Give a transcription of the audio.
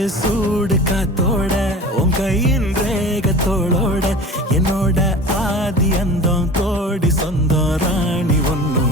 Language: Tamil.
வச்ச சூடு காத்தோட உன் கையின் ரேகத்தோளோட என்னோட ஆதி அந்தம் கோடி சொந்தம் ராணி ஒன்னோட